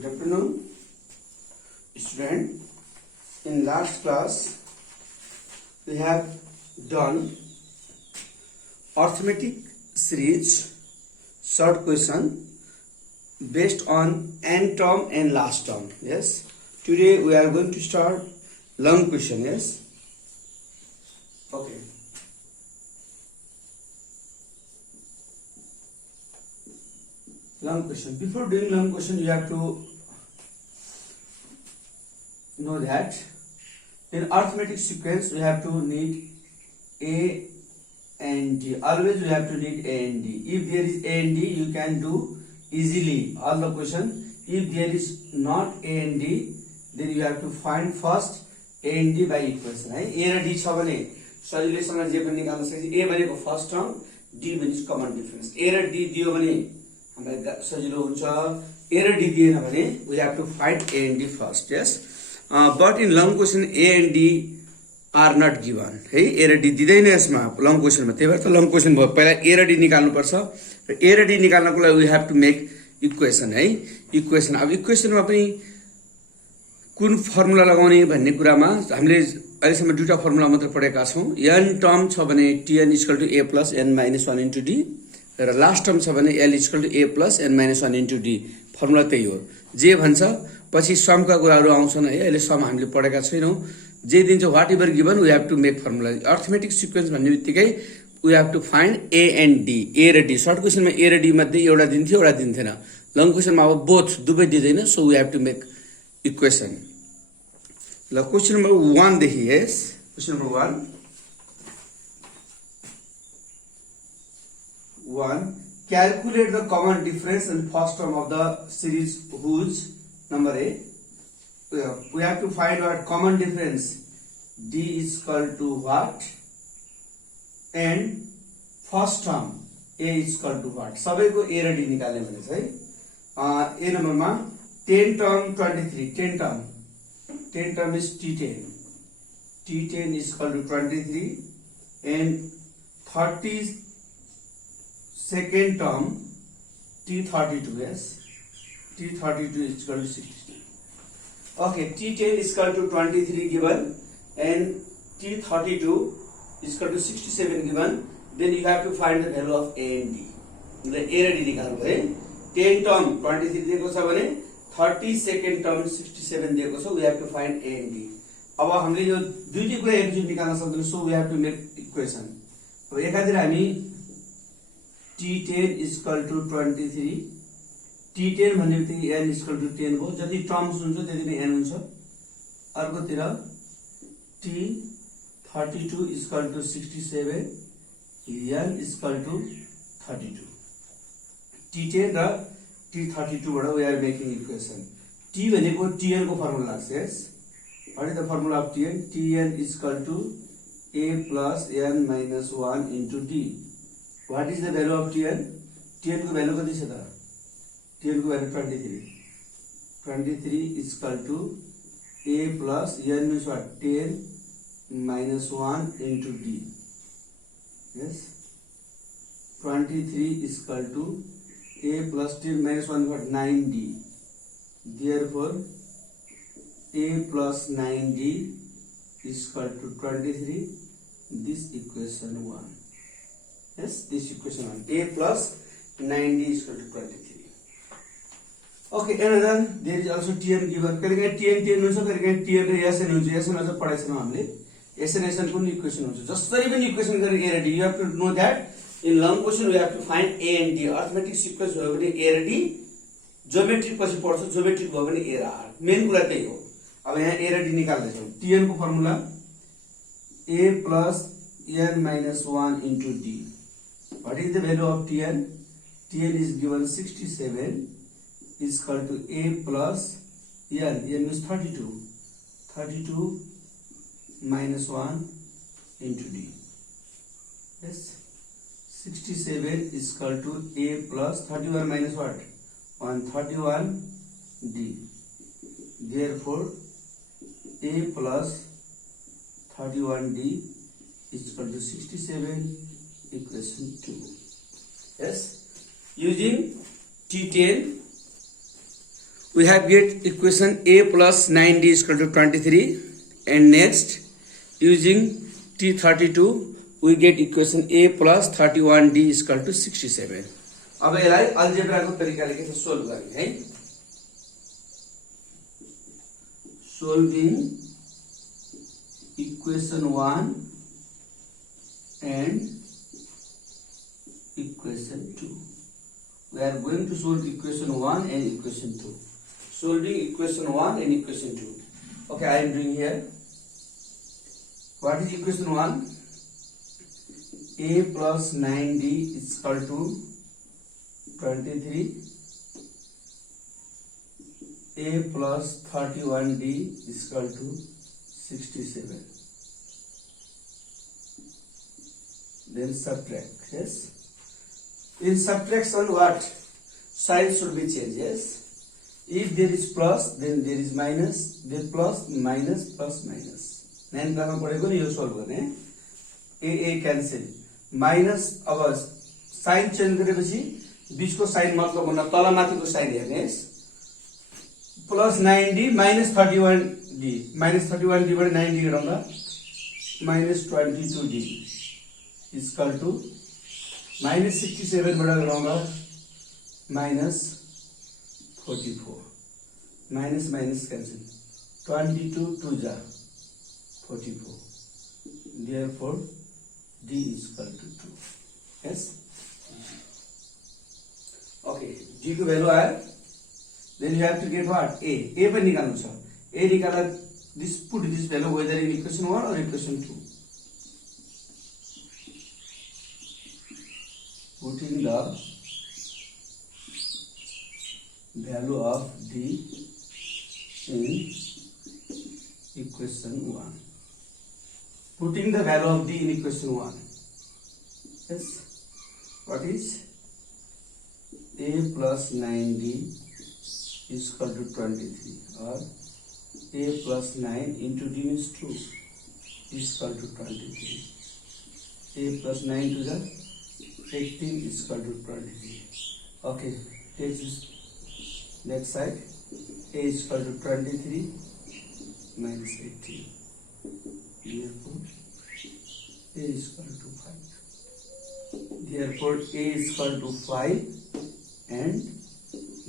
Good afternoon, student. In last class, we have done arithmetic series short question based on n term and last term. Yes. Today we are going to start long question. Yes. Okay. Long question. Before doing long question, you have to know that in arithmetic sequence we have to need A and D. Always we have to need A and D. If there is A and D, you can do easily all the question. If there is not A and D, then you have to find first A and D by equation. है A र D छ भने सजिलैसँग जे पनि निकाल्न सकिन्छ. A भनेको first term, D भनेको कमन डिफरेन्स. A र D दियो भने हामीलाई सजिलो हुन्छ. A र D दिएन भने we have to find A and D first. Yes. But in long question A and D are not given. है A र D दिदैन यसमा long question मा. त्यही भएर त long question भयो. पहिला A र D निकाल्नु पर्छ. र A र D निकाल्नको लागि we have to make equation. है इक्वेसन. अब इक्वेसनमा पनि कुन फर्मुला लगाउने भन्ने कुरामा हामीले अहिलेसम्म दुईटा फर्मुला मात्र पढेका छौं. n टर्म छ भने Tn = a + n - 1 * d raw last term छ भने L = a + n - 1 * d. Formula त्यही हो. जे भन्छ पछि समका कुराहरू आउँछन् है. अहिले सम हामीले पढेका छैनौं. जे दिन्छ whatever given we have to make formula. Arithmetic sequence भन्ने बित्तिकै we have to find A and D. A र D. सर्ट क्वेशनमा A र D मध्ये एउटा दिन्थ्यो, एउटा दिन्थेन. लङ क्वेशनमा अब बोथ दुवै दिदैन. So we have to make equation. ल क्वेशन नंबर 1 देखिए. Yes question number 1 calculate the common difference in first term of the series whose number A. We have to find what common difference D is equal to what and first term A is equal to what. सबैको A र D निकाल्ने भने चाहिँ A नम्बरमा 10 term 23 10 term is T10. T10 is equal to 23 and 30 second term T32. Yes, T32 is equal to 60. Okay, T10 is equal to 23 given and T32 is equal to 67 given. Then you have to find the value of A and D. मतलब A र D निकाल्नु है. 10 term 23 दिएको छ भने 30 second term 67 दिएको छ. We have to find A and D. अब हामीले यो दुईटै कुरा एकचोटी निकाल्न सक्दैनौं. So we have to make equation. अब एकातिर हामी T10 is equal to 23. T10 भन्ने बित्तिकै n is equal to 10 हो. जति टर्म्स हुन्छ त्यति नै n हुन्छ. अर्कोतिर T32 is equal to 67. n is equal to 32. T10 raw T32 बाट we are making equation. T भनेको Tn को फर्मुला लाग्छ. Yes what is the formula of Tn? Tn is equal to a plus n minus 1 into d. What is the value of Tn? Tn को value कति छ त? Tn को value 23. 23 is equal to a plus n means what? 10 minus 1 into d. Yes, 23 is equal to a plus 10 minus 1 what? 9d. Therefore a plus 9d is equal to 23. This equation 1. Yes, this equation 1. A plus 9d is equal to 23. Okay, another there is also Tn given. कहिलेकाहीँ Tn हुन्छ, कहिलेकाहीँ Tn र Sn हुन्छ. Sn अझ पढाइछौँ हामीले. Sn कुन equation हुन्छ. जसरी पनि इक्वेसन गरे A र D. You have to know that in long question we have to find A and D. Arithmetic sequence भयो भने A र D. ज्योमेट्रिक पछि पढ्छ. ज्योमेट्रिक भयो भने A र R. मेन कुरा त्यही हो. अब यहाँ A र D निकाल्दै छौं. Tn को formula a plus n minus 1 into d. What is the value of Tn? Tn is given 67 is equal to a plus n. N means 32. 32 minus 1 into d. Yes. 67 is equal to a plus 31 minus what? 131 d. Therefore, a plus 31d is equal to 67 equation 2. Yes. Using T10 we have get equation a plus 9d is equal to 23, and next using t32 we get equation a plus 31d is equal to 67. अब यसलाई अल्जेब्राको तरिकाले के solve गर्ने है. Solving equation 1 and equation 2. We are going to solve equation 1 and equation 2. Solving equation 1 and equation 2. Okay, I am doing here. What is equation 1? A plus 9d is equal to 23. A plus 31d is equal to 67. Then subtract. Yes. In subtraction, what sign should be changed? Yes. If there is plus, then there is minus. Then plus, minus, plus, minus. 9 class में पढ़ेको नि यो solve गर्ने. A cancel. Minus अब sign change गरेपछि बीचको sign मतलब हुन तल माथिको साइन हेर्नेस्. Plus 9d minus 31d. Minus 31d बाट 9d गरौँला. Minus 22d is equal to minus 67 बाट गरौँला. Minus 44. Minus minus cancel. 22 2 जा 44. Therefore, d is equal to 2. Yes. Okay. d को value आयो. Then you have to get what? A. A पनि निकाल्नु छ. A निकाल्दा this put this value whether in equation 1 or equation 2. Putting the value of d in equation 1. Putting the value of d in equation 1. Yes. What is a plus 9d is equal to 23, or a plus 9 into d means 2 is equal to 23. A plus 9 to the 18 is equal to 23. Okay, take this next side. A is equal to 23 minus 18. Therefore, a is equal to 5. Therefore, a is equal to 5 and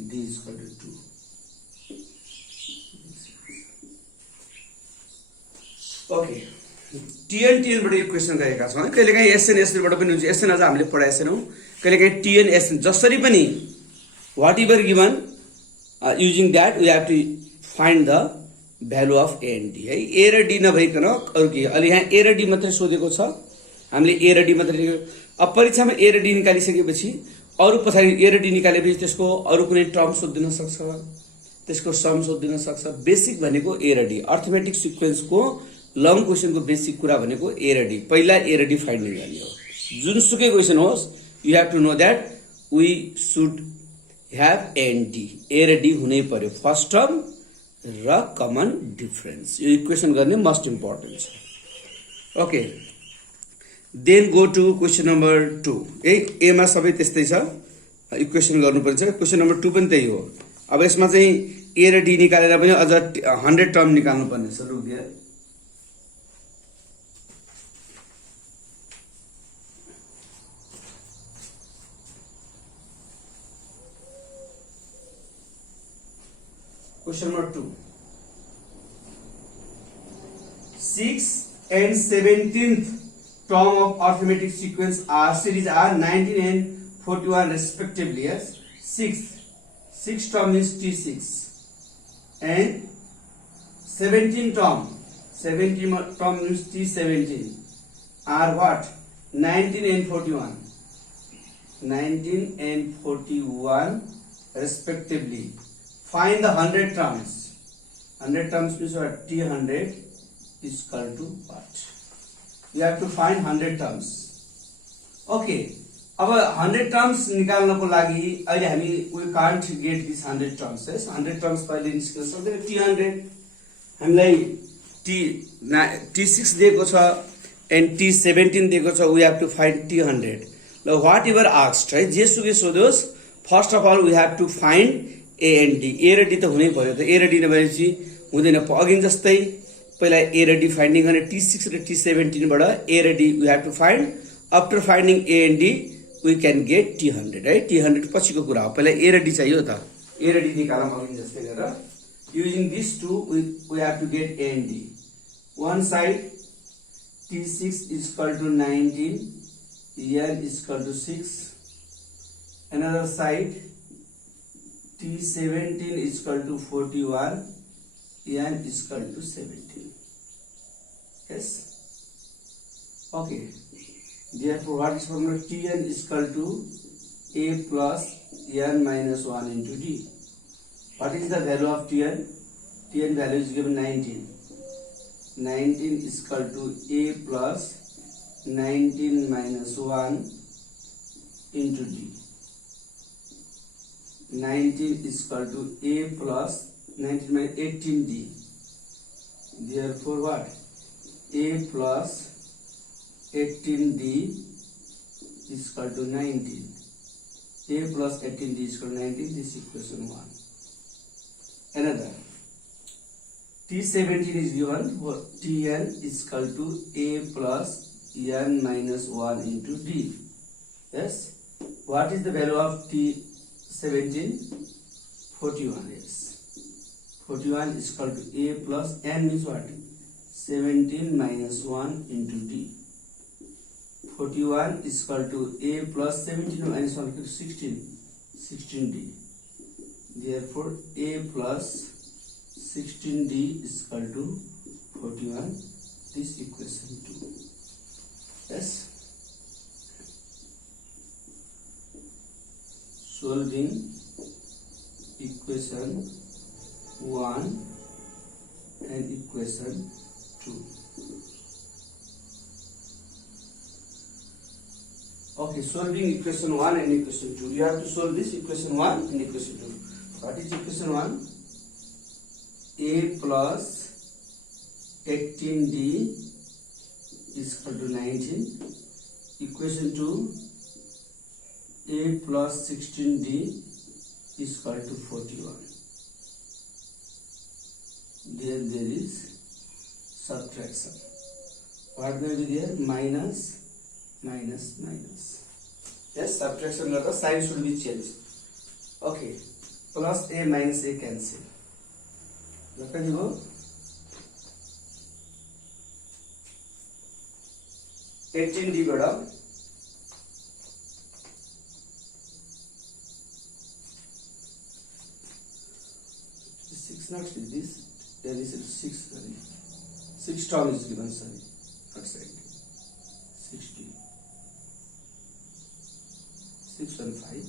d is equal to 2. Okay. TN बाट equation गरेका छौँ. कहिलेकाहीँ SN SN बाट पनि हुन्छ. SN अझ हामीले पढाएका छैनौँ. कहिलेकाहीँ टीएन एसएन जसरी पनि whatever given using that we have to find the value of A and D है. ए र डी नभइकन अरू के. अहिले यहाँ ए र डी मात्रै सोधेको छ. हामीले ए र डी मात्रै. अब परीक्षामा ए र डी निकालिसकेपछि अरू पछाडि ए र डी निकालेपछि त्यसको अरू कुनै टर्म सोधिदिन सक्छ, त्यसको सम सोधिदिन सक्छ. बेसिक भनेको ए र डी. अर्थमेटिक सिक्वेन्सको लङ क्वेसनको बेसिक कुरा भनेको ए र डी. पहिला ए र डी फाइन्ड गर्ने हो. जुनसुकै क्वेसन होस् you have to know that we should have and D. A र डी हुनै पर्यो. फर्स्ट टर्म र कमन डिफरेन्स यो इक्वेसन गर्ने मस्ट इम्पोर्टेन्ट छ. Okay. Then go to question number 2. एमा सबै त्यस्तै छ. इक्वेसन गर्नुपर्छ. क्वेसन नम्बर 2 पनि त्यही हो. अब यसमा चाहिँ ए र डी निकालेर पनि अझ 100 टर्म निकाल्नु पर्ने छ. रुक दिएर Question number 2. 6th and 17th term of arithmetic sequence are series are 19 and 41 respectively. Yes. 6th term is T6 and 17th term is T17 are what? 19 and 41. 19 and 41 respectively. Find the 100 terms. 100 terms means what? T100 is equal to what? You have to find 100 terms. Okay. अब 100 terms निकाल्नको लागि अहिले हामी we can't get this 100 terms. Yes, 100 terms पहिले निस्किन सक्दैन. T100 हामीलाई T6 दिएको छ and T17 दिएको छ. We have to find T100. Now whatever asked, right? जेसुकै सोधोस्, first of all we have to find A and D, A र डी त हुनै पर्यो। त ए र डी नभएपछि हुँदैन। अघि जस्तै पहिला ए र डी फाइन्डिङ गर्ने, T6 र T17 बाट ए र D we have to find. After finding A and D we can get T100 है। T100 पछिको कुरा हो, पहिला ए र डी चाहियो त। ए र डी निकालौँ अघि जस्तै गरेर। Using these two we have to get A and D. One side T6 is equal to 19, N is equal to 6. Another side T17 is equal to 41, N is equal to 17. Yes. Okay. Therefore, what is formula? Tn is equal to A plus N minus 1 into D. What is the value of Tn? Tn value is given 19. 19 is equal to A plus 19 minus 1 into D. 19 is equal to A plus 19 minus 18D. Therefore what? A plus 18D is equal to 19. A plus 18D is equal to 19. This is equation 1. Another T17 is given, Tn is equal to A plus N minus 1 into D. Yes. What is the value of T17? 41. Yes. 41 is equal to A plus N means what? 17 minus 1 into D. 41 is equal to A plus 17 minus 1 equal to 16. 16D. Therefore, A plus 16D is equal to 41. This equation 2. Yes. Solving equation 1 and equation 2. Okay, solving equation 1 and equation 2. You have to solve this equation 1 and equation 2. What is equation 1? A plus 18D is equal to 19. Equation 2, A plus 16D is equal to 41. There is subtraction. What will be there? Minus, minus, minus. Yes, subtraction the sign should be changed. Okay, plus A minus A cancel. Look at you. 18D बड़ा 6 not this. There is 6. Sorry, 6 term is given. Sorry, outside 60. 6 and 5.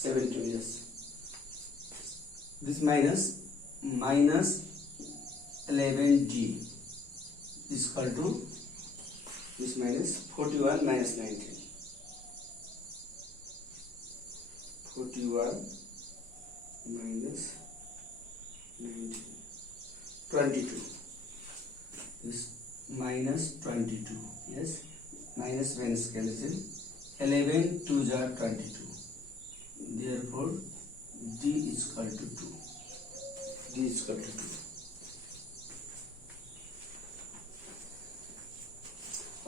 72, yes. This minus 11G is equal to this minus 41 minus 19. 41 minus 19. 22. This minus 22. Yes. Minus cancel. 11 2s are 22. Therefore, D is equal to 2. D is equal to 2.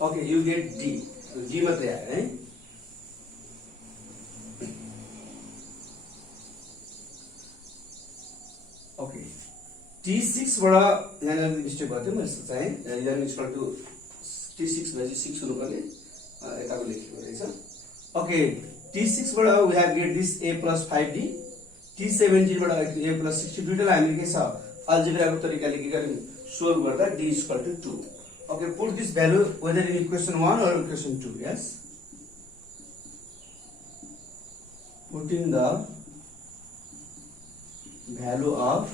Okay, you get D. D मत आया है. Okay. T6 बड़ा यहाँ mistake बात है मैं सोचा है यहाँ इक्वल टू T6 वैसे 6 शुरू करने एक आगे लिखी हुई है सर. Okay. T6 बड़ा we have get this A plus 5D. T17 बड़ा A plus 60 दुईटालाई हामीले के छ algebra को तरिकाले के गर्यौं solve गर्दा D is equal to 2. Okay, put this value whether in equation 1 or equation 2. Yes. Putting the value of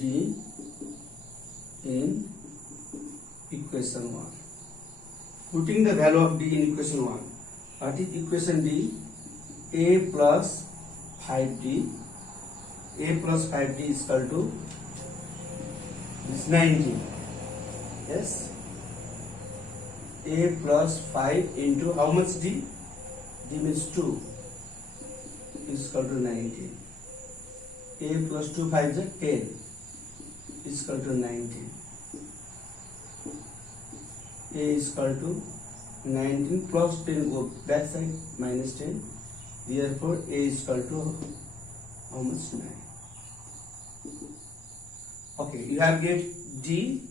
D in equation 1. Putting the value of D in equation 1. What is equation D? A plus 5D. A plus 5D is equal to It's 19. Yes. A plus 5 into how much D? D means 2 is equal to 19. A plus 2 5 is 10 is equal to 19. A is equal to 19 plus 10 go back side minus 10. Therefore, A is equal to how much? 9. Okay, you have get D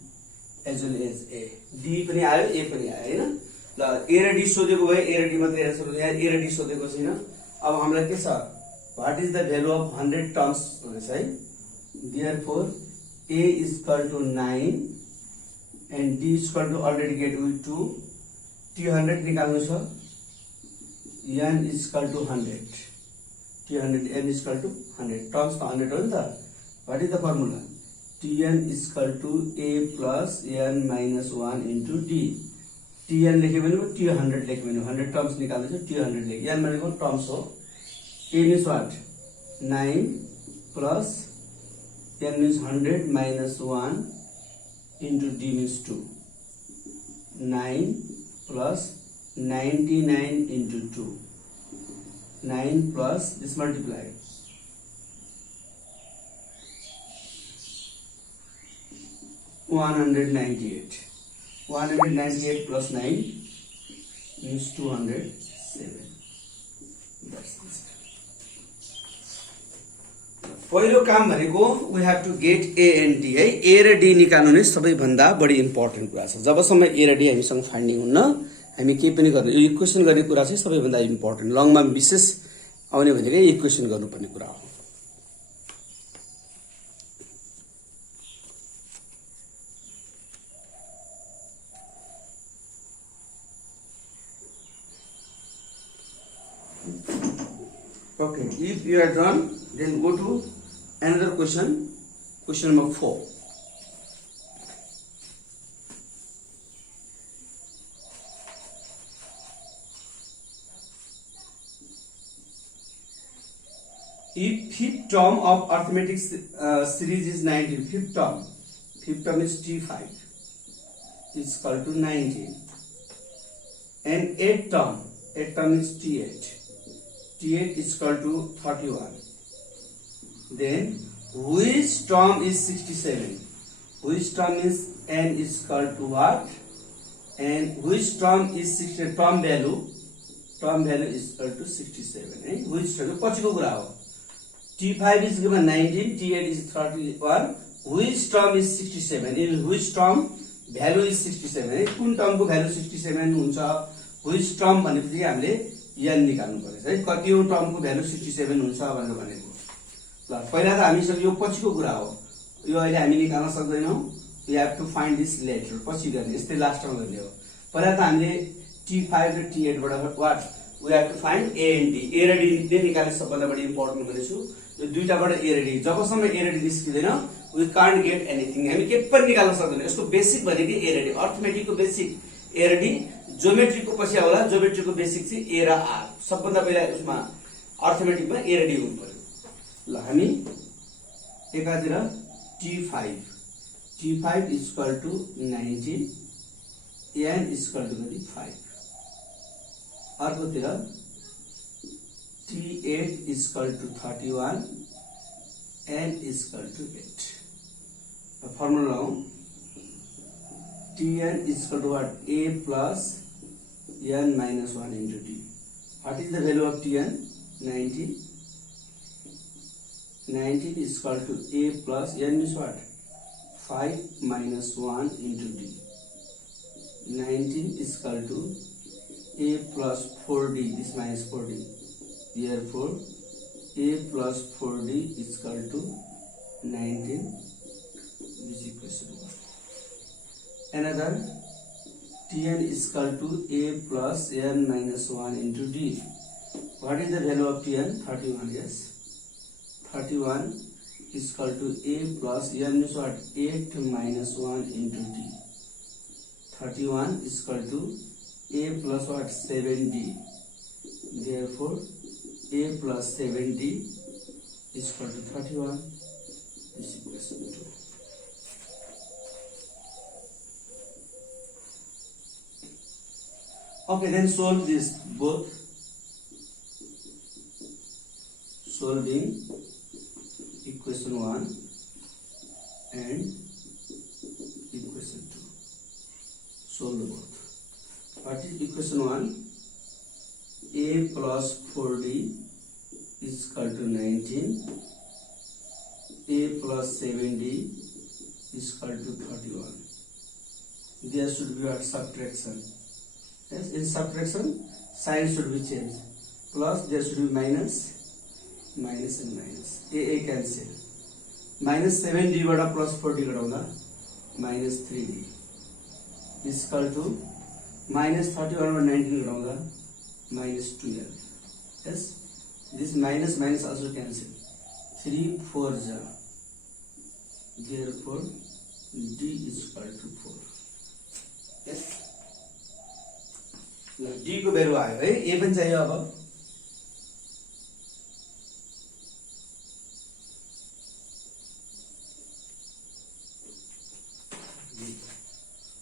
as well as A. D पनि आयो, A पनि आयो हैन। ल A र D सोधेको भए A र D मात्रै आन्सर हुन्छ। यहाँ A र D सोधेको छैन। अब हामीलाई के छ? What is the value of 100 terms भनेछ है। Therefore, A is equal to 9 and D is equal to already get with 2. 200 निकाल्नु छ। N is equal to 100. 200 N is equal to 100. Terms to 100 हो नि त। What is the formula? Tn is equal to A plus N minus 1 into D. Tn लेख्यो भने 200 लेख्यो भने 100 terms निकाल्नु छ 200 लेख्यो। N भनेको टर्म्स हो। A means what? 9 plus N means 100 minus 1 into D means 2. 9 plus 99 into 2. 9 plus this multiply. 198. 198 plus 9 means 207. That's this. पहिलो काम भनेको we have to get A and D है। A र D निकाल्नु नै सबैभन्दा बढी इम्पोर्टेन्ट कुरा छ। जबसम्म A र D हामीसँग फाइन्डिङ हुन्न हामी केही पनि गर्ने यो इक्वेसन गर्ने कुरा चाहिँ सबैभन्दा इम्पोर्टेन्ट। लङमा विशेष आउने भनेको इक्वेसन गर्नुपर्ने कुरा हो। Okay, if you are done, then go to another question, question number 4. If fifth term of arithmetic series is 19, fifth term is T5 is equal to 19, and eighth term is T8. T8 is equal to 31. Then which term is 67? Which term is n is equal to what? And which term is 67? Term value is equal to 67. Eh? Which term? पछिको कुरा हो। T5 is given 19, T8 is 31. Which term is 67? In which term value is 67? Eh? कुन term को value 67 हुन्छ? Which term भनेपछि हामीले n निकाल्नु पर्छ है। कतिऔं टर्मको भ्यालु 67 हुन्छ भनेर भनेको। ल पहिला त हामीसँग यो पछिको कुरा हो। यो अहिले हामी निकाल्न सक्दैनौं। We have to find this later. पछि गर्ने यस्तै लास्ट टर्म गर्ने हो। पहिला त हामीले T5 र T8 बाट what we have to find A and D. A र D ले निकाल्ने सबभन्दा बढी इम्पोर्टेन्ट भनेछु। यो दुईटाबाट A र D जबसम्म A र D निस्किदैन we can't get anything. हामी के पनि निकाल्न सक्दैनौं। यसको बेसिक भनेको A र D। अर्थमेटिकको बेसिक A र D, ज्योमेट्रीको पछि आउला। ज्योमेट्रीको बेसिक चाहिँ A र R। सबभन्दा पहिला उसमा अर्थमेटिकमा A र D हुनु पर्यो। ल हामी एकातिर T5 is equal to 19, n is equal to 5. अर्कोतिर T8 is equal to 31, n is equal to 8. Formula हो Tn is equal to what? A plus n minus 1 into D. What is the value of Tn? 19. 19 is equal to A plus n means what? 5 minus 1 into D. 19 is equal to A plus 4D. This minus 4D. Therefore, A plus 4D is equal to 19. This equation 1. Another Tn is equal to A plus n minus 1 into D. What is the value of Tn? 31, yes. 31 is equal to A plus n means what? 8 minus 1 into D. 31 is equal to A plus what? 7D. Therefore, A plus 7D is equal to 31. This equation 2. Okay, then solve this both. Solving equation 1 and equation 2. Solve the both. What is equation 1? A plus 4d is equal to 19. A plus 7d is equal to 31. There should be a subtraction. Yes, in subtraction, sign should be changed. Plus, there should be minus, minus and minus. A cancel. Minus 7d बड़ा plus 4d घटाउँदा minus 3d is equal to minus 31 बाट 19 घटाउँदा minus 12. Yes, this minus minus also cancel. 3 4 ja. Therefore, d is equal to 4. Yes. D को value आयो है. ए पनि चाहियो अब.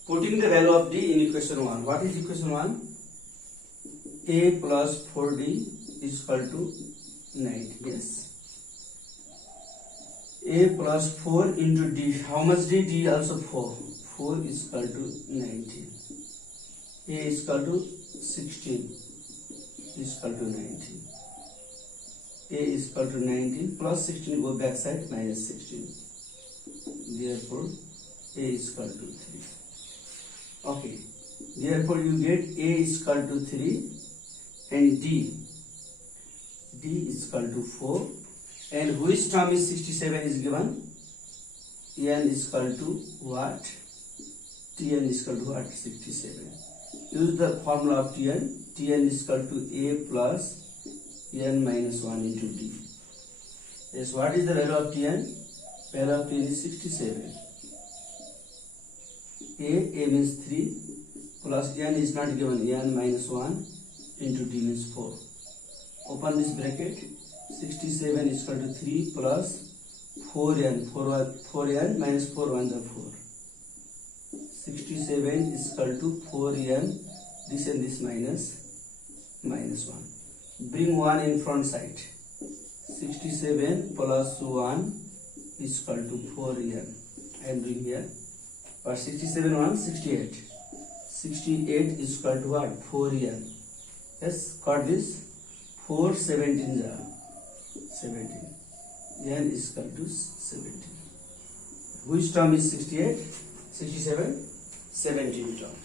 Putting the value of d in equation 1. What is equation 1? A plus 4d is equal to 90. Yes. A plus 4 into d. How much d? D also 4. 4 is equal to 19. A is equal to 16 is equal to 19. A is equal to 19 plus 16 go back side minus 16. Therefore, A is equal to 3. Okay. Therefore, you get A is equal to 3 and D is equal to 4. And which term is 67 is given? N is equal to what? Tn is equal to what? 67. Use the formula of Tn. Tn is equal to A plus N minus 1 into D. Yes, what is the value of Tn? Value of Tn is 67. A means 3 plus N is not given. N minus 1 into D means 4. Open this bracket. 67 is equal to 3 plus 4n. 4n minus 4 1 is 4. 67 is equal to 4n. This and this minus 1. Bring 1 in front side. 67 plus 1 is equal to 4n. I am doing here. But 67 1 68. 68 is equal to what? 4n. Yes, got this. 4 17 is 17. N is equal to 17. Which term is 68? 67? 17 term.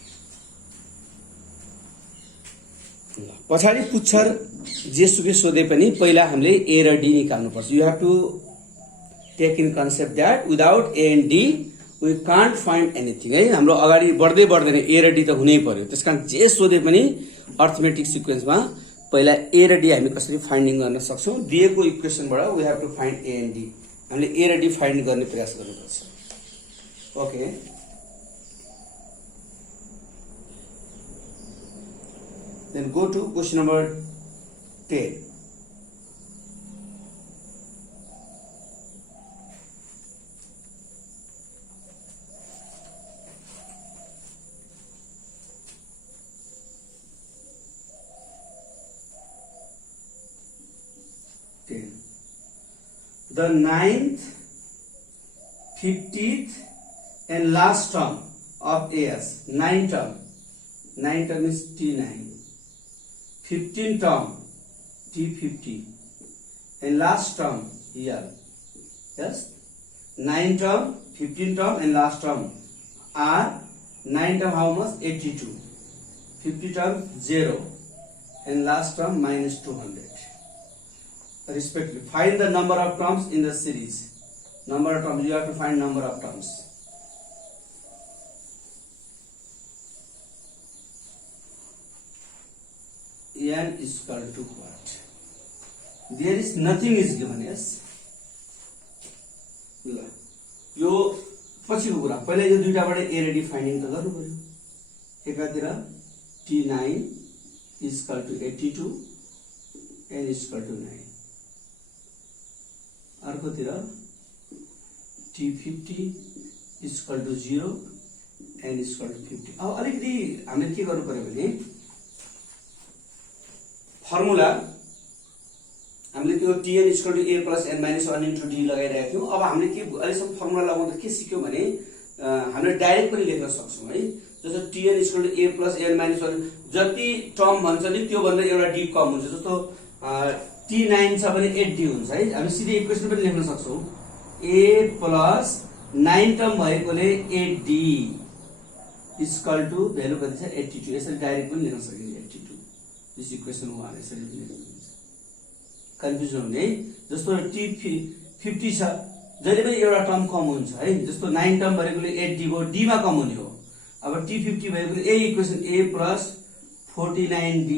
पछाडि पुच्छर जेसुकै सोधे पनि पहिला हामीले A र D निकाल्नु पर्छ. You have to take in concept that without A and D we can't find anything है. हाम्रो अगाडि बढ्दै बढ्दैन ए र डी त हुनै पर्यो. त्यसकारण जे सोधे पनि अर्थमेटिक सिक्वेन्समा पहिला ए र डी हामी कसरी फाइन्डिङ गर्न सक्छौं. दिएको इक्वेसनबाट we have to find A and D. हामीले ए र डी फाइन्ड गर्ने प्रयास गर्नुपर्छ. Okay. Then go to question number 10. The 9th, 50th and last term of AS. 9 term is T9. 15 term T50 and last term here. Yes, 9 term, 15 term and last term are 9 term how much? 82. 50 term 0 and last term minus 200 respectively. Find the number of terms in the series. Number of terms, you have to find number of terms. N is equal to what? There is nothing is given. Yes. यो पछिको कुरा. पहिला यो दुईटाबाट ए र d finding त गर्नु पर्यो. एकातिर T9 is equal to 82, N is equal to 9. अर्कोतिर T50 is equal to 0, N is equal to 50. अब अलिकति हामीले के गर्नु पर्यो भने फर्मुला हामीले त्यो tn equal to a plus n minus 1 into d लगाइरहेको थियौँ। अब हामीले के अहिलेसम्म फर्मुला लगाउँदा के सिक्यौँ भने हामीले डाइरेक्ट पनि लेख्न सक्छौँ है। जस्तो tn equal to a plus n minus 1 जति टर्म भन्छ नि त्यो भन्दा एउटा d कम हुन्छ। जस्तो t9 छ भने 8d हुन्छ है। हामी सिधै इक्वेसन पनि लेख्न सक्छौँ a प्लस 9 टर्म भएकोले 8d इक्वल टु भ्यालु कति छ 82। यसरी डाइरेक्ट पनि लेख्न सकिन्छ 82। दिस इक्वेसन 1 यसरी पनि लेख्न सकिन्छ। कन्फ्युजन हुने है। जस्तो t50 छ जहिले पनि एउटा टर्म कम हुन्छ है। जस्तो 9 टर्म भएकोले 8d भयो, d मा कम हुने हो। अब t50 भएकोले a equation a plus 49d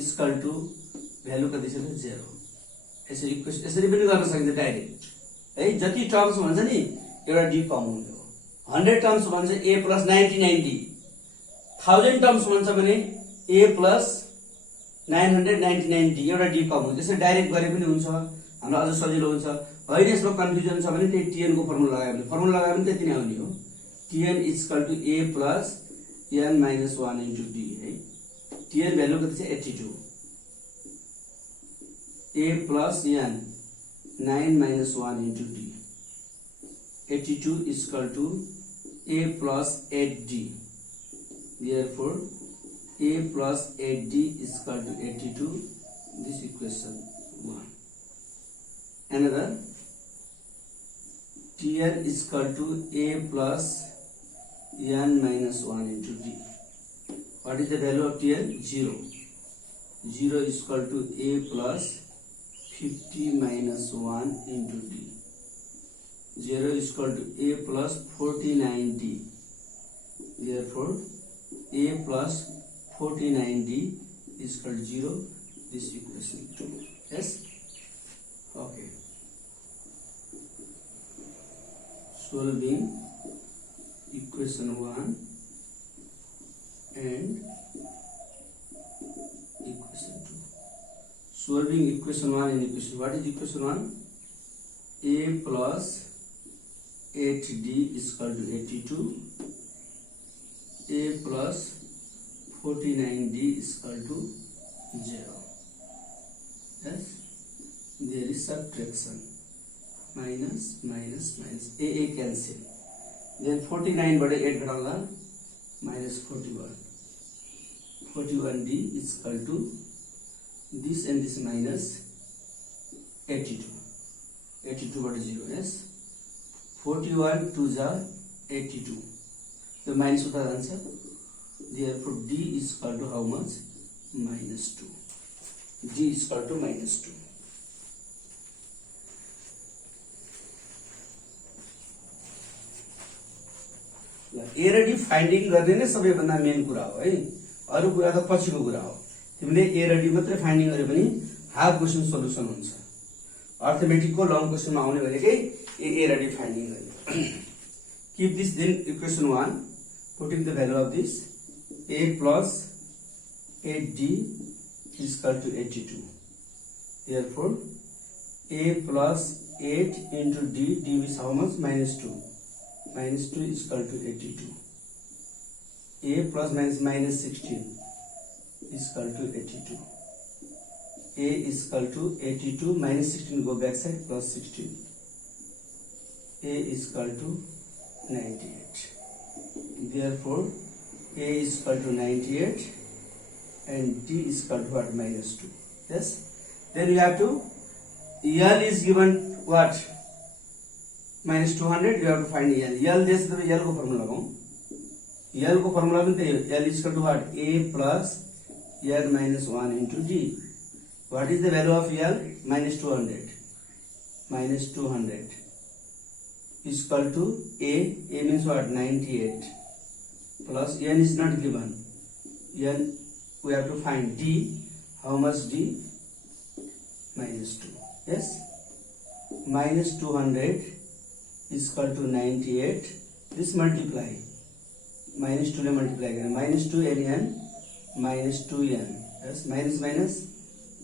equal to value कति छ 0। यसरी इक्वेसन यसरी पनि गर्न सकिन्छ डाइरेक्ट है। जति टर्म्स भन्छ नि एउटा d कम हुने हो। 100 टर्म्स भन्छ a प्लस 99d, 1000 टर्म्स भन्छ भने a प्लस 999d एउटा d कम हुन्छ। त्यसरी डाइरेक्ट गरे पनि हुन्छ, हामीलाई अझ सजिलो हुन्छ। होइन यसमा कन्फ्युजन छ भने त्यही tn को फर्मुला लगायो भने त्यति नै आउने हो। tn equal to a plus n minus 1 into d है। tn भ्यालु कति छ 82, a plus n 9 minus 1 into d 82 equal to a plus 8d। Therefore a plus 8d is equal to 82. This equation 1. Another tn is equal to a plus n minus 1 into d. What is the value of tn? 0. 0 is equal to a plus 50 minus 1 into d. 0 is equal to a plus 49d. Therefore a plus 49d is equal to 0. This equation 2. Yes? Okay. Solving equation 1 and equation 2. Solving equation 1 and equation. What is equation 1? A plus 8d is equal to 82. A plus 49d is equal to 0. Yes, there is subtraction. Minus, minus, minus. A cancel. Then 49 by 8 घटाउँदा minus 41. 41d is equal to this and this minus 82. 82 by 0. Yes. 41 2 जा 82. The minus होता है answer. Therefore d is equal to how much? Minus 2. d is equal to minus 2. A र d finding गर्ने नै सबैभन्दा main कुरा हो है। अरू कुरा त पछिको कुरा हो। तिमीले ए र डी मात्रै फाइन्डिङ गरे पनि हाफ क्वेसन सोल्युसन हुन्छ। अर्थमेटिकको लङ क्वेसनमा आउने भनेकै ए र डी फाइन्डिङ गर्ने। Keep this then equation 1 putting the value of this a plus 8d is equal to 82. Therefore a plus 8 into d is how much? Minus 2. Minus 2 is equal to 82. A plus minus 16 is equal to 82. A is equal to 82 minus 16 go back side plus 16. A is equal to 98. Therefore a is equal to 98 and d is equal to what? Minus 2. Yes. Then you have to L is given what? Minus 200. You have to find L. L this is the L को formula लगाऊं. L को formula भी तो L is equal to what? A plus L minus 1 into d. What is the value of L? Minus 200. Minus 200 is equal to A. A means what? 98. Plus n is not given. N we have to find d. How much d? Minus 2. Yes. Minus 200 is equal to 98. This multiply. Minus 2 multiply again. Minus 2 n minus 2n. Yes. Minus minus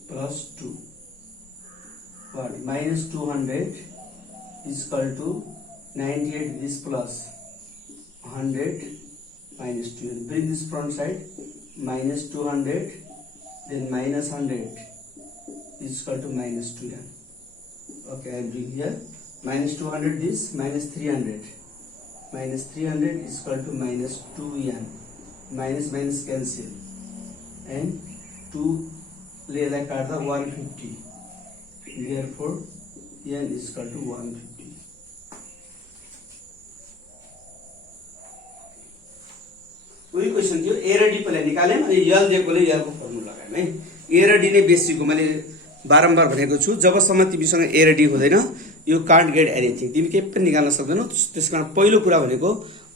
plus 2. What? Minus 200 is equal to 98. This plus 100. Minus 2. Bring this front side. Minus 200 then minus 100 is equal to minus 2n. Okay, I am doing here minus 200 this, minus 300. Minus 300 is equal to minus 2n. Minus minus cancel. And 2 like 150. Therefore, n is equal to 150. वही question थियो ए र D पहिला निकाल्यौं अनि यल दिएकोले यलको formula लगायौं है। A र D नै बेसिकको मैले बारम्बार भनेको छु, जबसम्म तिमीसँग ए र डी हुँदैन यु कान्ट गेट एनीथिङ, तिमी केही पनि निकाल्न सक्दैनौ। त्यसकारण पहिलो कुरा भनेको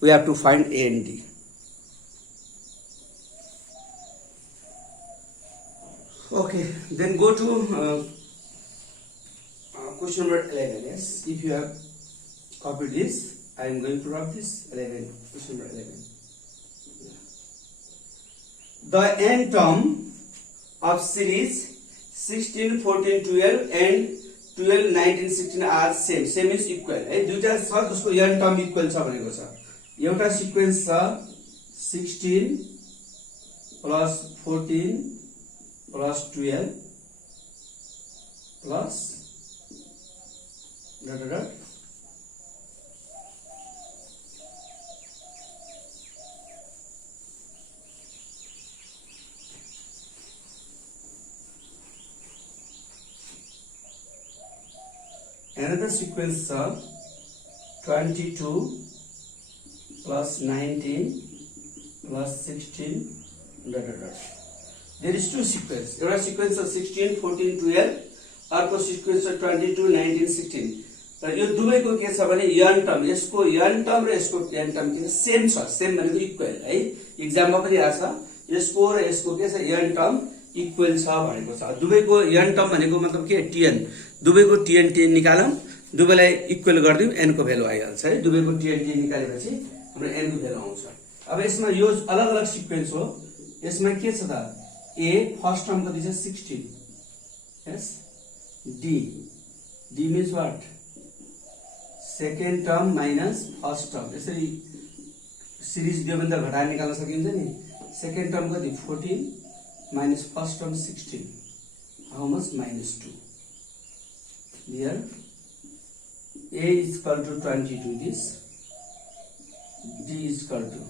we have to find A and d. Okay, then go to question number 11. Yes, if you have copied this, I am going to rub this 11. Question number 11. The n term of series 16, 14, 12 and 12, 19, 16 are same. Same means equal. है दुईटा छ जसको n term equal छ भनेको छ। एउटा sequence छ 16 plus 14 plus 12 plus dot dot dot another sequence of 22 plus 19 plus 16 dot dot dot. There is two sequence. एउटा sequence of 16, 14, 12, अर्को sequence of 22, 19, 16. र यो दुवैको के छ भने n टर्म, यसको n टर्म र यसको n टर्म के छ सेम छ। सेम भनेको इक्वल है। एक्जाममा पनि आछ यसको र यसको के छ n टर्म इक्वल छ भनेको छ। दुवैको n टर्म भनेको मतलब के tn, दुवैको tn निकालौं, दुवैलाई इक्वल गर्दियौ n को भ्यालु आइहाल्छ है। दुवैको tn निकालेपछि हाम्रो n को भ्यालु आउँछ। अब यसमा यो अलग अलग सिक्वेन्स हो। यसमा के छ त A first term कति छ 16. Yes. D means what? Second term minus first term. यसरी सिरिज दियो भने त घटाएर निकाल्न सकिन्छ नि। सेकेन्ड टर्म कति 14 minus first term 16. How much? minus 2. Here A is equal to 22 this. D is equal to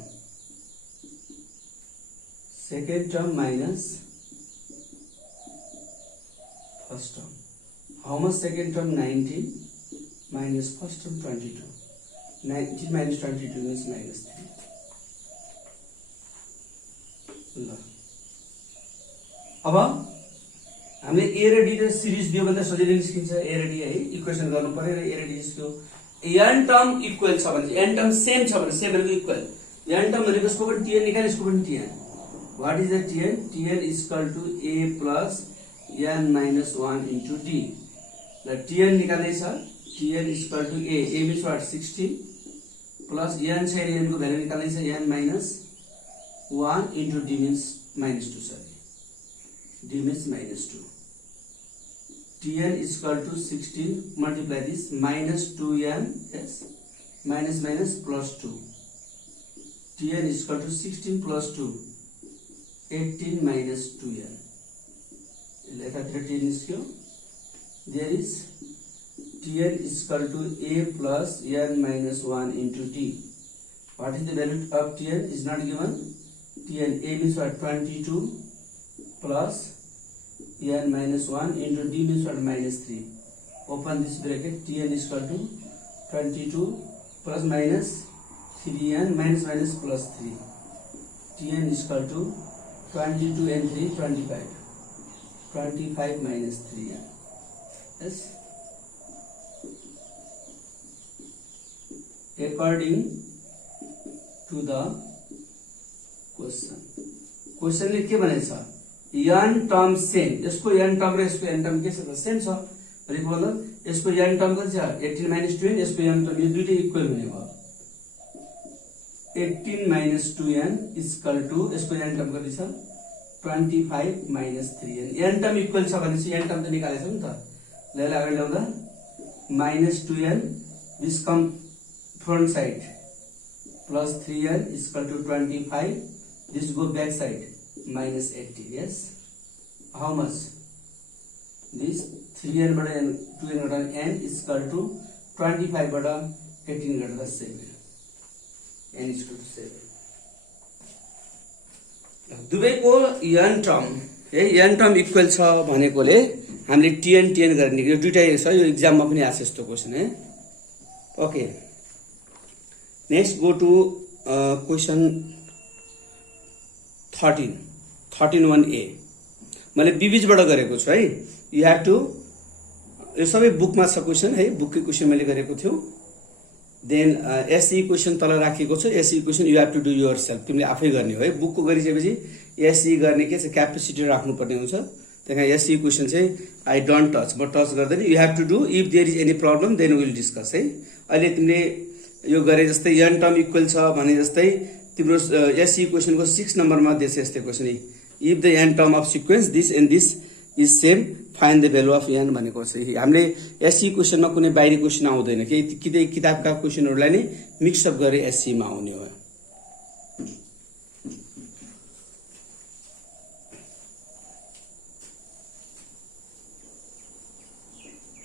second term minus first term. How much second term? 19 minus first term 22. 19 minus 22 means minus 3. अब हामीले A र D र series दियो भने सजिलै निस्किन्छ। ए र D है equation गर्नु पर्यो र ए र डी निस्क्यो। n टर्म इक्वल छ भने n टर्म सेम छ भने सेम भनेको इक्वल। n टर्म भनेको यसको पनि tn निकाल्यो, यसको पनि tn। What is the tn? Tn is equal to a plus n minus 1 into d. The tn निकाल्ने छ, tn is equal to a means what 16 plus n छ, n को value निकाल्ने छ n minus 1 into d means minus 2 sorry. D means minus 2. Tn is equal to 16 multiply this minus 2n, yes, minus minus plus 2. Tn is equal to 16 plus 2. 18 minus 2n. There is tn is equal to a plus n minus 1 into d. What is the value of tn is not given. Tn a means what 22 plus n minus 1 into d means what minus 3. Open this bracket. Tn is equal to 22 plus minus 3n minus minus plus 3. Tn is equal to 22 and 3 25. 25 minus 3n. Yes. According to the question. Question ले के भनेछ? n term same. यसको n term र यसको n term के छ त same छ। भनेको मतलब यसको n टर्म कति छ 18 minus 2n, यसको n टर्म यो दुईटै इक्वल हुने भयो। 18 minus 2n is equal to यसको n टर्म कति छ 25 minus 3n. n term equal छ भनेपछि n टर्म त निकालेछौ नि त। ल अगाडि ल्याउँदा minus 2n this come front side plus 3n is equal to 25. This go back side minus 80. Yes. How much this 3n बाट n 2n बाट n is equal to 25 बाट 18 गर्दा 7 n is equal to 7 दुवैको n term है n term equal छ भनेकोले हामीले tn गर्ने यो दुईटै छ यो एक्जाममा पनि आछ यस्तो क्वेशन है okay next go to question 13(1)a मैले बीबीजबाट गरेको छु है यु हैव टु यो सबै बुकमा छ क्वेशन है बुककै क्वेशन मैले गरेको थियो देन एसई क्वेशन तल राखेको छ एसई question you have to do yourself तिमीले आफै गर्ने हो है बुकको गरिसकेपछि एसई गर्ने के छ क्यापेसिटी राख्नुपर्ने हुन्छ त्यहाँ एसई क्वेशन चाहिँ आई डोन्ट टच म टच गर्दैन you have to do if there is any problem then will discuss है अहिले तिमीले यो गरे जस्तै n टर्म इक्वल छ भने जस्तै तिम्रो एसई क्वेशनको 6 नम्बरमा दिएछ यस्तै question if the n term of sequence this and this is same find the value of n भनेको छ हामीले एसई क्वेशनमा कुनै बाहिरी क्वेशन आउँदैन कि किताबका क्वेशनहरुलाई नै मिक्स अप गरे एसई मा आउने हो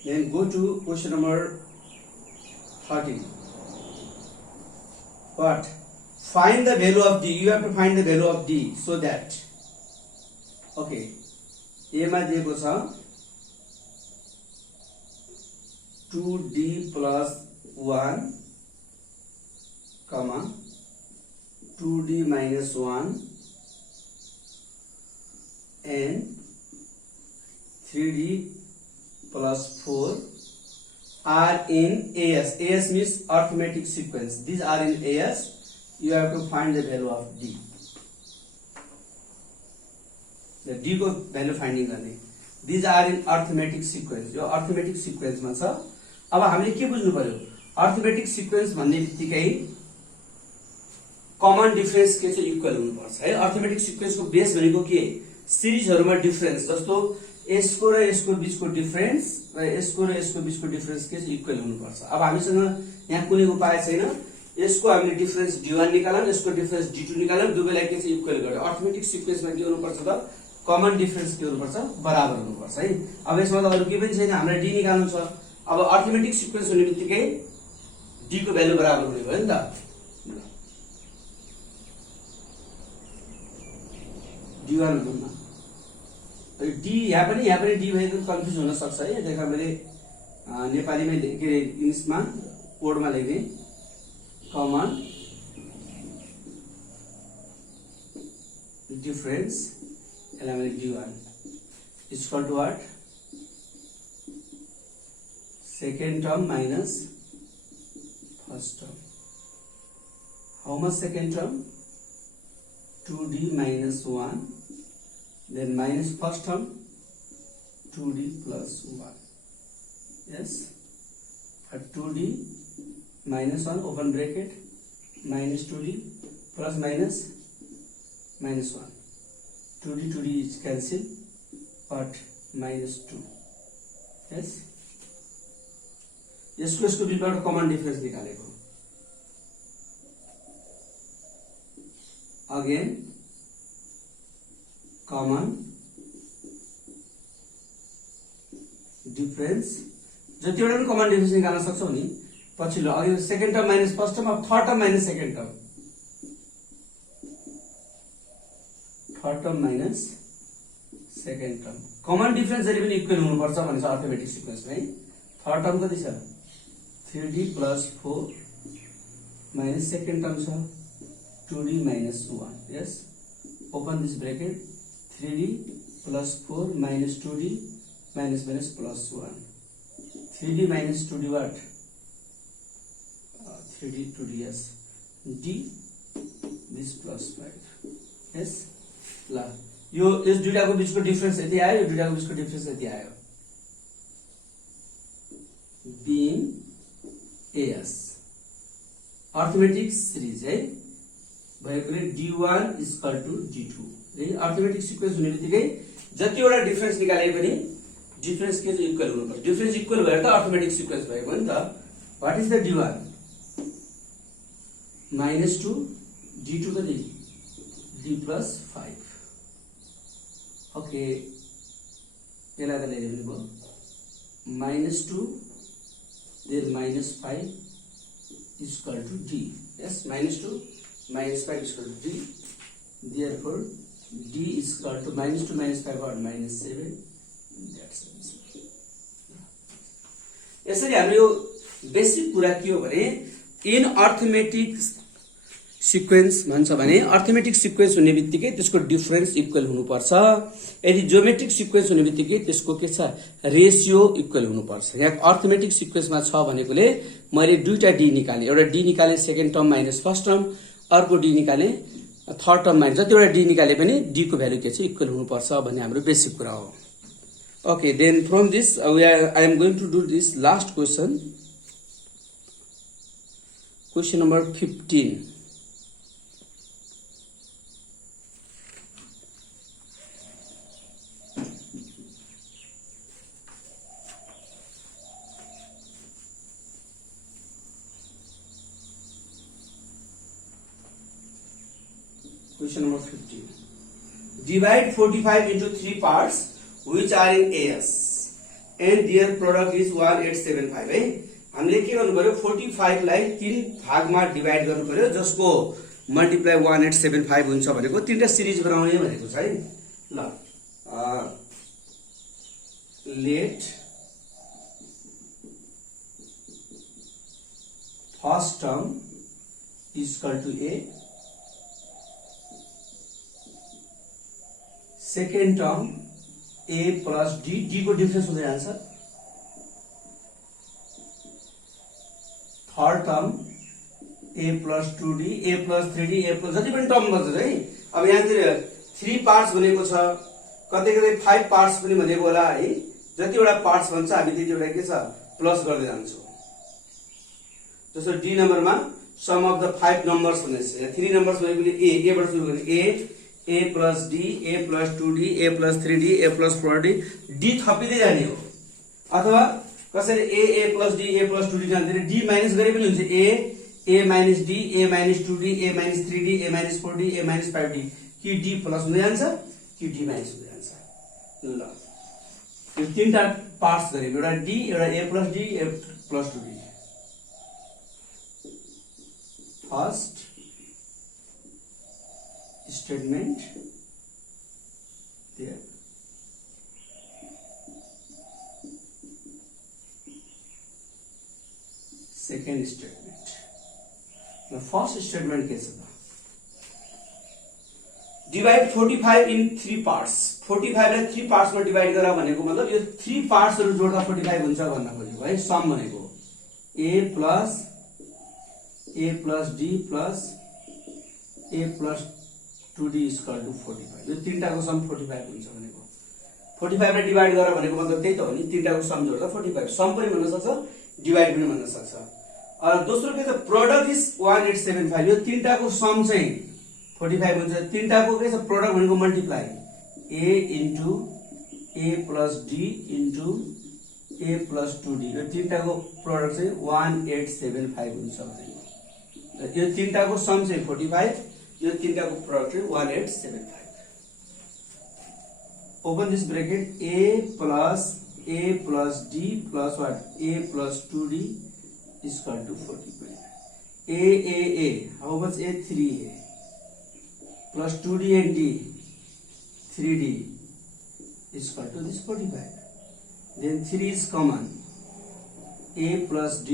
Then go to question number 13. What? Find the value of d. You have to find the value of d so that. Okay. A मा दिएको छ 2d plus 1 comma 2d minus 1 and 3d plus 4 are in AS. AS means arithmetic sequence. These are in AS. You have to find the value of D. The D को value finding गर्ने. These are in arithmetic sequence. Yo arithmetic sequence मा छ. अब हामीले के बुझ्नु पर्यो? Arithmetic sequence भन्ने बित्तिकै common difference के चाहिँ इक्वल हुनुपर्छ है. Arithmetic sequence को बेस भनेको के? सिरिजहरुमा डिफरेन्स जस्तो यसको र यसको बीचको डिफरेन्स र यसको र यसको बीचको डिफरेन्स के चाहिँ इक्वल हुनुपर्छ अब हामीसँग यहाँ कुनै उपाय छैन यसको हामीले डिफरेन्स d1 निकालौं यसको डिफरेन्स d2 निकालौं दुवैलाई के चाहिँ इक्वल गर्यो अर्थमेटिक सिक्वेन्समा के हुनुपर्छ त कमन डिफरेन्स के हुनुपर्छ बराबर हुनुपर्छ है अब यसमा त अरु के पनि छैन हामीलाई d निकाल्नु छ अब अर्थमेटिक सिक्वेन्स हुने बित्तिकै d को भ्यालु बराबर हुने भयो नि त d1 हुँदैन डी यहाँ पनि डी भएको कन्फ्युज हुन सक्छ है देखा मैले नेपालीमै के इंग्लिशमा कोडमा लेखे कमन डिफरेन्स यसलाई मैले d1 is equal to what second term minus first term how much second term 2d minus 1 then minus first term 2d plus 1 yes at 2d minus 1 open bracket minus 2d plus minus 1 2d is cancel but minus 2 yes यसको बीचबाट common difference निकालेको again common difference जतिवटा पनि common difference निकाल्न सक्छौ नि पछिल्लो अघि second term minus first term अब third term minus second term common difference जहिले पनि इक्वल हुनुपर्छ भन्छ अर्थमेटिक सिक्वेन्समा है थर्ड टर्म कति छ 3d plus 4 minus second term छ 2d minus 1 yes open this bracket 3d plus 4 minus 2d minus plus 1 3d minus 2d what 3d 2d yes d this plus 5 yes ल यो yes दुईटाको बीचको difference यति आयो यो दुईटाको बीचको difference यति आयो being AS arithmetic series है भएकोले d1 is equal to d2 है arithmetic sequence हुने बित्तिकै जतिवटा डिफरेन्स निकाले पनि डिफरेन्स के चाहिँ इक्वल हुनुपर्छ डिफरेन्स इक्वल भएर त अर्थमेटिक सिक्वेन्स भएको नि त what is the d1 -2 d2 कति d plus 5 ओके यसलाई त लेख्ने भयो -2 then -5 is equal to d. Yes, -2 -5 is equal to d. Therefore d is equal to -2 -5 or -7. That's it. यसरी हाम्रो यो बेसिक कुरा के हो भने इन अर्थमेटिक सिक्वेन्स भन्छ भने अर्थमेटिक सिक्वेन्स हुने बित्तिकै त्यसको डिफरेन्स इक्वल हुनुपर्छ। यदि ज्योमेट्रिक सिक्वेन्स हुने बित्तिकै त्यसको के छ रेशियो इक्वल हुनुपर्छ। यहाँ अर्थमेटिक सिक्वेन्समा छ भनेकोले मैले दुईटा डी निकालेँ, एउटा डी निकालेँ second term minus first term, अर्को डी निकालेँ थर्ड टर्म माइनस, जतिवटा डी निकाले पनि डी को भ्यालु के छ इक्वल हुनुपर्छ भन्ने हाम्रो बेसिक कुरा हो। Okay, then from this I am going to do this last question, question number 15. Question number 15. Divide 45 into 3 parts which are in AS and their product is 1875 है। हामीले के गर्नु पर्यो 45 लाई 3 भागमा डिवाइड गर्नु पर्यो जसको मल्टिप्लाई 1875 हुन्छ भनेको तीनटा सिरिज बनाउने भनेको छ है। ल let first term is equal to a, second term a plus d, d को डिफरेंस हुँदै जान्छ, third term a plus 2d, a plus 3d, a plus जति पनि टर्म बन्छ है। अब यहाँतिर 3 पार्ट्स भनेको छ, कतै कतै 5 पार्ट्स पनि भनेको होला है। जतिवटा पार्ट्स भन्छ हामी त्यतिवटा के छ प्लस गर्दै जान्छौँ। जस्तो d नम्बरमा सम अफ द 5 नम्बर्स भनेछ, 3 नम्बर्स भनेको a बाट सुरु गर्ने a plus d, a plus 2d, a plus 3d, a plus 4d, d थपिँदै जाने हो। अथवा कसैले a plus d, a plus 2d जान्दैन, d माइनस गरे पनि हुन्छ, a minus d, a minus 2d, a minus 3d, a minus 4d, a minus 5d, कि d plus हुँदै जान्छ कि d माइनस हुँदै जान्छ। ल यो तीनटा पार्ट्स गरे, एउटा d, एउटा a plus d, a plus 2d। First statement there, second statement, the first statement के छ डिवाइड 45 इन 3 पार्ट्स, 45 लाई 3 पार्ट्स में डिवाइड गरा भनेको मतलब यो 3 पार्ट्सहरु जोड्दा 45 हुन्छ भन्न खोजेको है। सम भनेको a plus d plus a plus 2d is equal to 45, यो तीनटाको सम 45 हुन्छ भनेको। 45 लाई डिवाइड गरेर भनेको मतलब त्यही त हो नि, तीनटाको सम जोड्दा 45, सम पनि भन्न सक्छ डिवाइड पनि भन्न सक्छ। दोस्रो के छ प्रोडक्ट इज 1875, यो तीनटाको सम चाहिँ 45 हुन्छ। तीनटाको के छ प्रोडक्ट भनेको multiply a into a plus d into a plus 2d, यो तीनटाको प्रोडक्ट चाहिँ 1875 हुन्छ भनेको। यो तीनटाको सम चाहिँ 45, यो तीनटाको प्रोडक्ट चाहिँ 1875। Open this bracket a plus d plus what a plus 2d is equal to 45। a how much a 3a plus 2d and d 3d is equal to this 45, then 3 is common, a plus d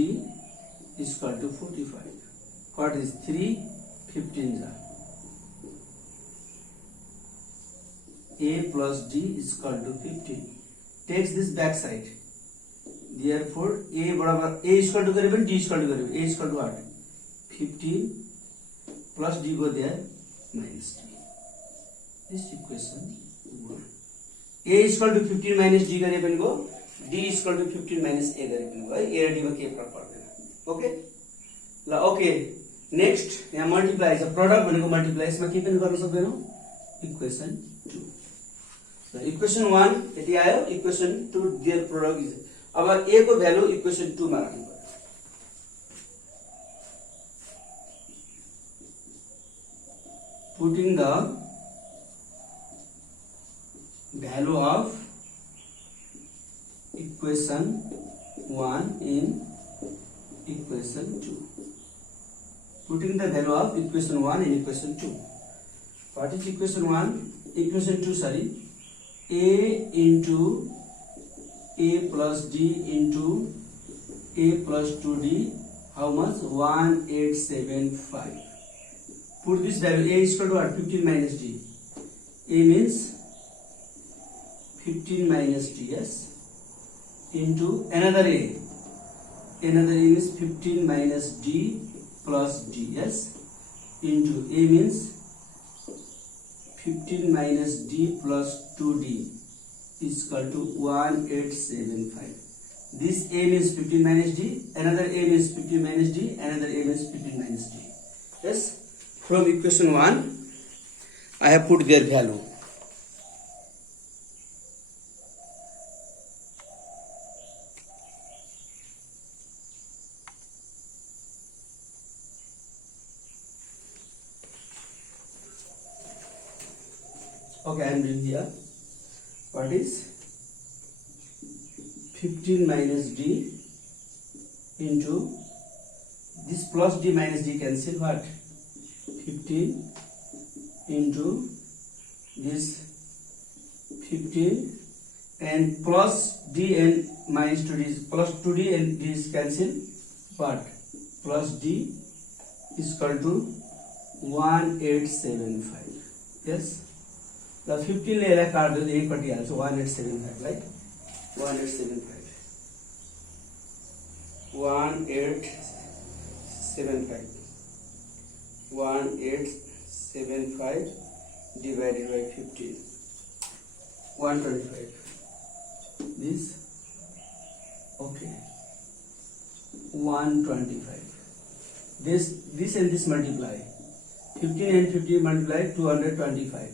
is equal to 45, what is 3 15 जा, a plus d is equal to 15, takes this back side, therefore a बराबर a is equal to करे पनि d is equal to करे, a is equal to what 15 plus d go there minus d, this equation 1, a is equal to 15 minus d गरे पनि गो, d is equal to 15 minus a गरे पनि गो है, a र d मा केही फरक पर्दैन। ओके ल ओके नेक्स्ट यहाँ मल्टिप्लाई छ, प्रोडक्ट भनेको मल्टिप्लाई, यसमा के पनि गर्न सक्दैनौ, इक्वेसन 2। इक्वेसन 1 यति आयो, इक्वेसन 2 देयर प्रोडक्ट इज, अब a को भ्यालु इक्वेसन 2 मा राख्नु पर्यो। Putting the value of equation 1 in equation 2. Putting the value of equation 1 in equation 2. What is equation 1? Equation 2, sorry. A into a plus d into a plus 2d. How much? 1875. Put this value. A is equal to what? 15 minus d. A means 15 minus d, yes, into another a. Another a is 15 minus d plus d, yes, into a means 15 minus d plus 2d is equal to 1875. This a means 15 minus d, another a means 15 minus d, another a means 15 minus d. Yes, from equation 1, I have put their value. Okay, I am doing here. What is 15 minus d into this plus d minus d cancel what? 15 into this 15 and plus d and minus 2d is plus 2d and d is cancel what? Plus d is equal to 1875. Yes. The 15 ले ला काट दो एक पट्टी आल so 1875 right 1875 1875 divided by 15 125 this okay 125 this and this multiply 15 and 50 multiply 225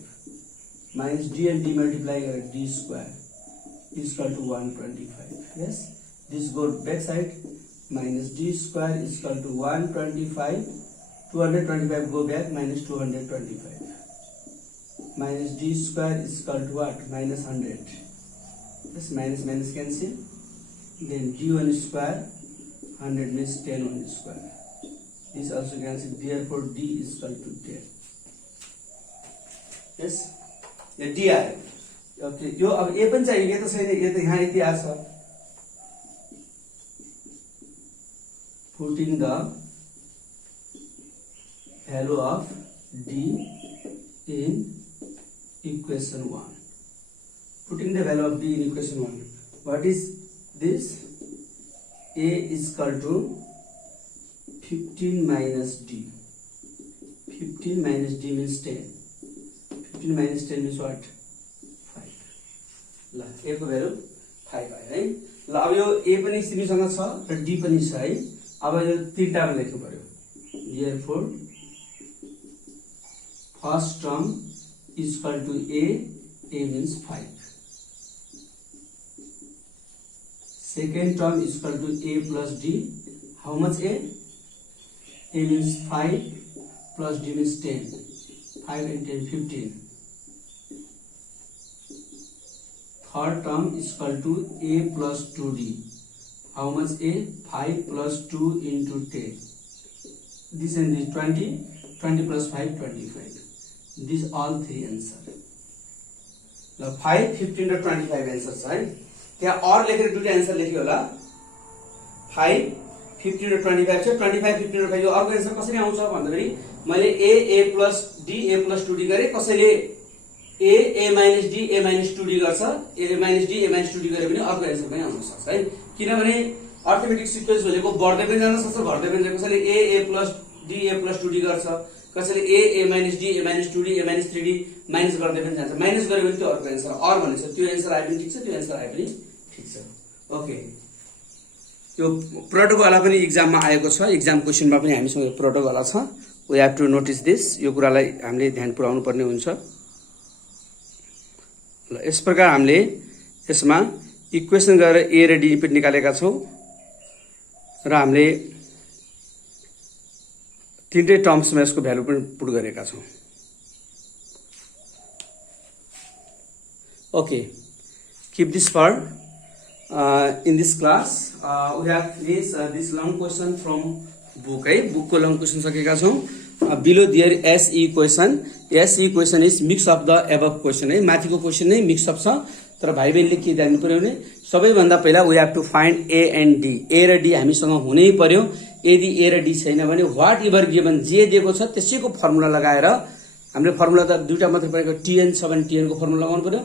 minus d and d multiply d square is equal to 125. Yes, this goes back side minus d square is equal to 125. 225 go back minus 225 minus d square is equal to what? Minus 100. Yes, minus minus cancel. Then d1 square 100 means 10 1 square. This also cancel. Therefore d is equal to 10. Yes. D आयो okay यो अब ए पनि चाहियो यो त छैन यो त यहाँ यति आछ putting the value of d in equation 1 putting the value of d in equation 1 what is this a is equal to 15 minus d 15 minus d means 10 15 minus 10 means what? 5. ल a को भ्यालु 5 आयो है। ल अब यो a पनि तिमीसँग छ र d पनि छ है। अब यो तीनटामा लेख्नु पर्यो। Therefore first term is equal to a means 5. Second term is equal to a plus d. How much a? A means 5 plus d means 10. 5 and 10 15. Third term is equal to a plus 2d. How much a? 5 plus 2 into 10. This and this 20. 20 plus 5 25. These all three answer. Now 5, 15 raw 25 answers है। त्यहाँ और लेखेर दुईटा answer लेख्यो होला। 5, 15 र 25 छ। 25, 15 र 5 यो अर्को answer कसरी आउँछ भन्दाखेरि मैले a plus d a plus 2d गरे। कसैले a minus d a minus 2d गर्छ। a minus d a minus 2d गरे पनि अर्को आन्सर पनि आउन सक्छ है। किनभने अर्थमेटिक सिक्वेन्स भनेको बढ्दै पनि जान सक्छ घट्दै पनि जान्छ। कसैले a plus d a plus 2d गर्छ। कसैले a minus d a minus 2d a minus 3d minus गर्दै पनि जान्छ। माइनस गरे पनि त्यो अर्को आन्सर और भनेछ। त्यो आन्सर आए पनि ठीक छ, त्यो आन्सर आए पनि ठीक छ। ओके, यो प्रोडक्ट वाला पनि एक्जाममा आएको छ। एक्जाम क्वेशनमा पनि हामीसँग यो प्रोडक्ट वाला छ। We have to notice this. यो कुरालाई हामीले ध्यान पुर्याउनु पर्ने हुन्छ। ल यस प्रकार हामीले यसमा इक्वेसन गरेर ए र डी पनि निकालेका छौं र हामीले तीनटै टर्म्समा यसको भ्यालु पनि पुट गरेका छौं। Okay, keep this for in this class we have finished this long question from book है book को long question सकेका छौं below there SE question is mix of the above question है माथिको question नै mix up छ तर भाइ बहिनीले के ध्यान दिनु पर्यो भने सबैभन्दा पहिला we have to find A and D A र D हामीसँग हुनै पर्यो यदि A र D छैन भने what ever given जे दिएको छ त्यसैको फर्मुला लगाएर हामीले फर्मुला त दुईटा मात्र पढेको TN छ भने TN को फर्मुला लगाउनु पर्यो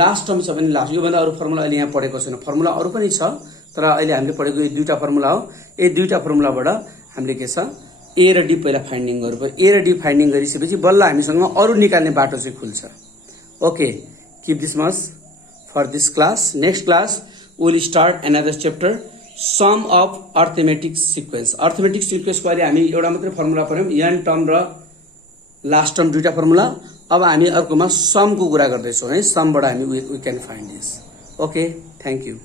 लास्ट टर्म छ भने लास्ट यो भन्दा अरु फर्मुला अहिले यहाँ पढेको छैन फर्मुला अरु पनि छ तर अहिले हामीले पढेको यो दुईटा फर्मुला हो यो दुईटा फर्मुलाबाट हामीले के छ A र D पहिला फाइन्डिङ गर्नुपर्यो A र D फाइन्डिङ गरिसकेपछि बल्ल हामीसँग अरु निकाल्ने बाटो चाहिँ खुल्छ okay keep this much for this class next class we will start another chapter sum of arithmetic sequence को अहिले हामी एउटा मात्र फर्मुला पढ्यौं n टर्म र लास्ट टर्म दुईटा फर्मुला अब हामी अर्कोमा सम को कुरा गर्दै छौं है सम बाट हामी we can find this okay thank you